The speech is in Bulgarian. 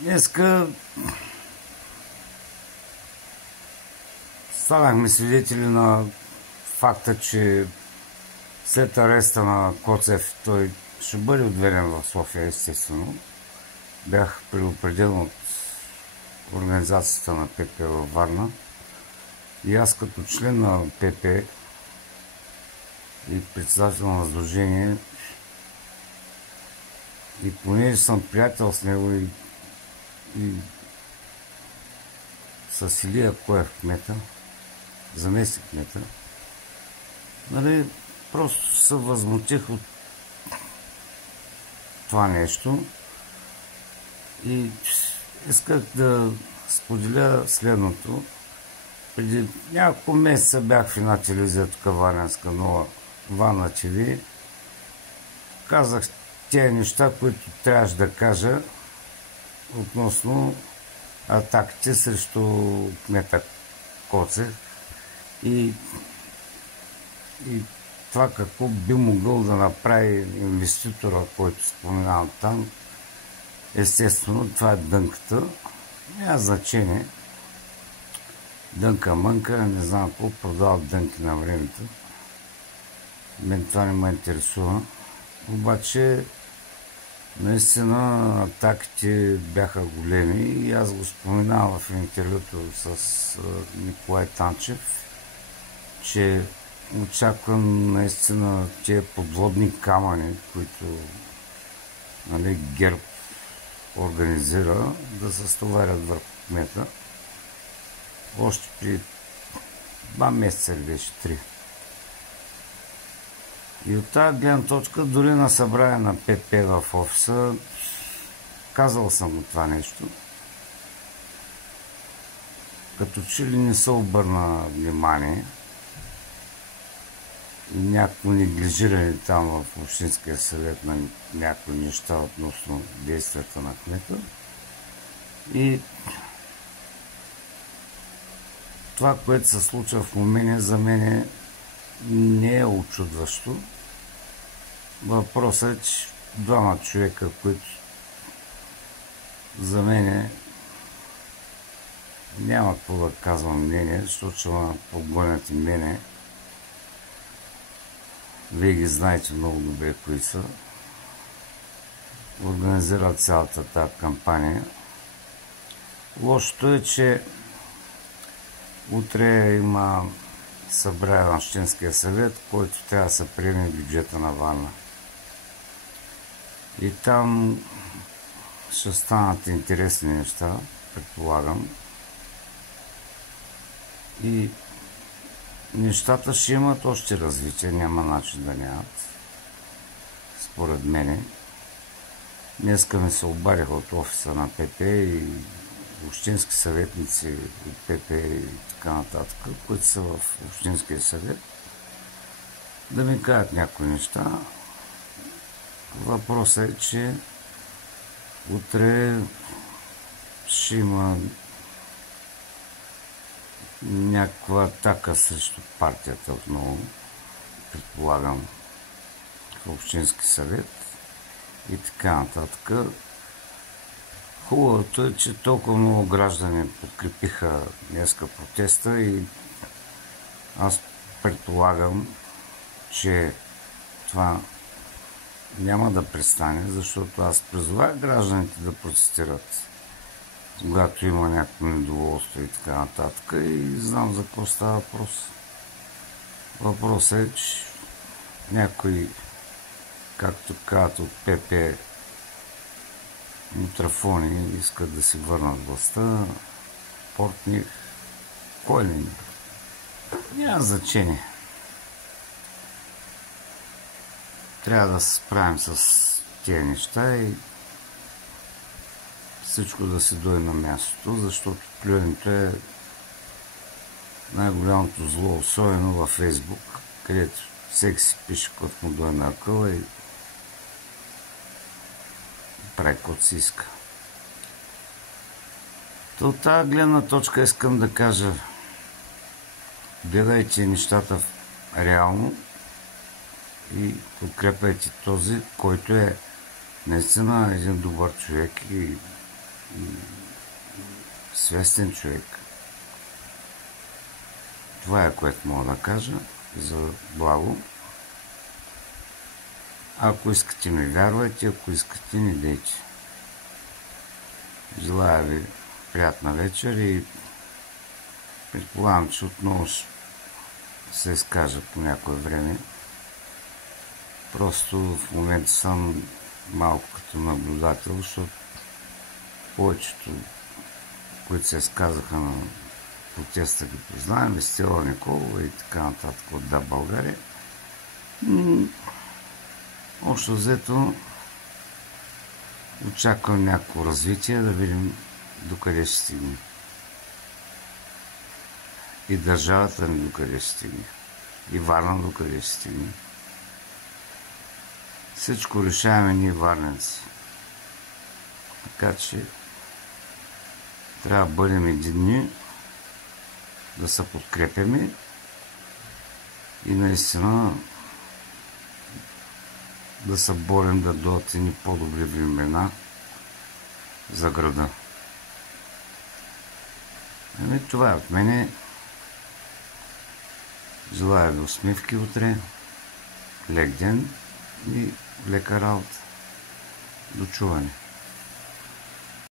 Днеска станахме свидетели на факта, че след ареста на Коцев той ще бъде отведен в София, естествено. Бях предупреден от организацията на ПП във Варна и аз като член на ПП и председател на сдружение, и понеже съм приятел с него и с Илия Коев кмета, заместник кмета, просто се възмутих от това нещо и исках да споделя следното. Преди няколко месеца бях в една телевизия, тук Варненска, нова Варна ТВ. Казах тези неща, които трябваше да кажа относно атаките срещу кмета Коцев и това какво би могъл да направи инвеститора, който споменавам там. Естествено, това е дънката. Няма значение. Дънка мънка, не знам какво продават дънки на времето. Мен това не ме интересува. Обаче, наистина атаките бяха големи и аз го споменавам в интервюто с Николай Танчев, че очаквам наистина тези подводни камъни, които ГЕРБ организира, да се стоварят върху кмета. Още при 2 месеца или беше 3. И от тази гледна точка, дори на събрание на ПП в офиса, казал съм го това нещо. Като че ли не се обърна внимание и някакво неглижиране там в Общинския съвет на някои неща относно действията на кмета. И това, което се случва в момента, за мен не е очудващо. Въпросът е, че двама човека, които за мен няма какво да казвам мнение, защото ще ме погонят и мене. Вие ги знаете много добре кои са. Организират цялата тази кампания. Лошото е, че утре има събрание на Общинския съвет, който трябва да се приеме бюджета на Варна. И там ще станат интересни неща, предполагам. И нещата ще имат още развитие, няма начин да нямат. Според мене. Днеска ми се обадиха от офиса на ПП и общински съветници от ПП и така нататък, които са в Общинския съвет, да ми кажат някои неща. Въпросът е, че утре ще има някаква атака срещу партията отново, предполагам, в Общински съвет и така нататък. Хубавото е, че толкова много граждани подкрепиха днеска протеста и аз предполагам, че това няма да престане, защото аз призовах гражданите да протестират, когато има някакво недоволство и така нататък, и знам за какво става въпрос. Въпросът е, че някои, както казват от ПП, мутрафони искат да си върнат властта, Портних, кой ли не? Няма значение. Трябва да се справим с тези неща и всичко да се дойде на мястото, защото плюенето е най-голямото зло, особено във Фейсбук, където всеки си пише каквото му дойде на акъла и прави каквото си иска. От тази гледна точка искам да кажа: гледайте нещата реално и подкрепяйте този, който е наистина един добър човек и свестен човек. Това е, което мога да кажа за Благо. Ако искате ми вярвайте, ако искате не дейте. Желая ви приятна вечер и предполагам, че отново ще се изкажа по някое време. Просто в момента съм малко като наблюдател, защото повечето, които се изказаха на протеста, като знаем, Стела Николова и така нататък от Да, България. Общо взето очаквам някакво развитие, да видим докъде ще стигне. И държавата ни докъде ще стигне. И Варна докъде ще стигне. Всичко решаваме ние варненци. Така че трябва да бъдем единни, да се подкрепяме и наистина да се борим да дойдат едни по-добри времена за града. Това е от мене. Желая ви усмивки утре, лек ден и лека работа. До чуване.